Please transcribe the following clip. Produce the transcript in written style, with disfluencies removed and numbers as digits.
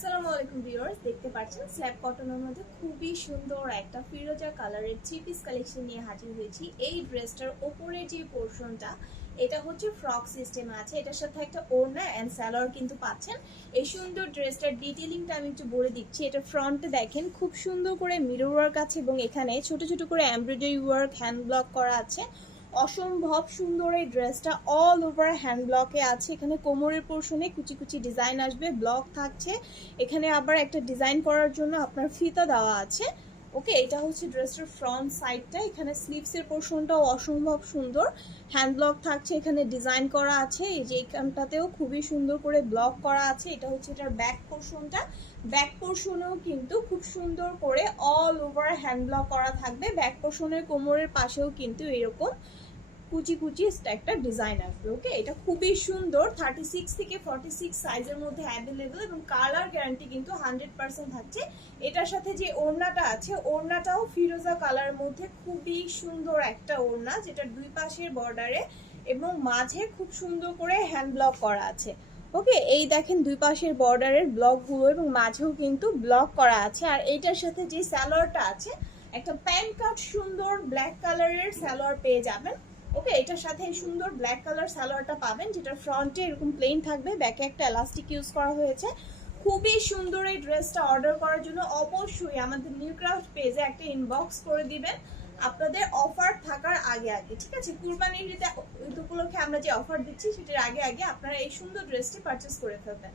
আসসালামু আলাইকুম ভিউয়ার্স, দেখতে পাচ্ছেন স্ল্যাব কটনের মধ্যে খুবই সুন্দর একটা ফিরোজা কালারের থ্রি পিস কালেকশন নিয়ে হাজির হয়েছি। এই ড্রেসটার ওপরে যে পোর্শনটা এটা হচ্ছে ফ্রক সিস্টেম আছে, এটার সাথে একটা ওড়না এন্ড সালোয়ার কিন্তু পাচ্ছেন। এই সুন্দর ড্রেসটার ডিটেইলিংটা আমি একটু বলে দিচ্ছি। এটা ফ্রন্টে দেখেন খুব সুন্দর করে মিরর ওয়ার্ক আছে এবং এখানে ছোট ছোট করে এমব্রয়ডারি ওয়ার্ক হ্যান্ড ব্লক করা আছে। অসম্ভব সুন্দর এই ড্রেসটা অল ওভার হ্যান্ড ব্লকে আছে। এখানে কোমরের পোর্শনে কুচি কুচি ডিজাইন আসবে, ব্লক থাকছে। এখানে আবার একটা ডিজাইন করার জন্য আপনার ফিতা দেওয়া আছে। ওকে, এটা হচ্ছে ড্রেসটার ফ্রন্ট সাইডটা। এখানে স্লিভসের পোর্শনটাও অসম্ভব সুন্দর, হ্যান্ড ব্লক থাকছে, এখানে ডিজাইন করা আছে। এই যে এখানটাতেও খুবই সুন্দর করে ব্লক করা আছে। এটা হচ্ছে এটার ব্যাক পোর্শনটা। ব্যাক পোর্শনেও কিন্তু খুব সুন্দর করে অল ওভার হ্যান্ড ব্লক করা থাকবে। ব্যাক পোর্শনের কোমরের পাশেও কিন্তু এরকম কুচি কুচি একটা ডিজাইন আসবে। ওকে, এটা খুবই সুন্দর। 36 থেকে 46 সাইজের মধ্যে অ্যাভেলেবল এবং কালার গ্যারান্টি কিন্তু 100% থাকছে। এটার সাথে যে ওড়নাটা আছে, ওড়নাটাও ফিরোজা কালারের মধ্যে খুবই সুন্দর একটা ওড়না, যেটা দুই পাশের বর্ডারে এবং মাঝে খুব সুন্দর করে হ্যান্ড ব্লক করা আছে। ওকে, এই দেখেন দুই পাশের বর্ডারের ব্লকগুলো এবং মাঝেও কিন্তু ব্লক করা আছে। আর এইটার সাথে যে সালোয়ারটা আছে, একটা প্যান্ট কাট সুন্দর ব্ল্যাক কালারের সালোয়ার পেয়ে যাবেন। ওকে, এটার সাথে সুন্দর ব্ল্যাক কালার সালোয়ারটা পাবেন, যেটা ফ্রন্টে এরকম প্লেন থাকবে, ব্যাকে একটা এলাস্টিক ইউজ করা হয়েছে। খুবই সুন্দর এই ড্রেসটা অর্ডার করার জন্য অবশ্যই আমাদের নিউ ক্রাফট পেজে একটা ইনবক্স করে দিবেন আপনাদের অফার থাকার আগে আগে। ঠিক আছে, কুরবানির ঈদ উপলক্ষে আমরা যে অফার দিচ্ছি সেটার আগে আগে আপনারা এই সুন্দর ড্রেসটি পারচেস করে ফেলবেন।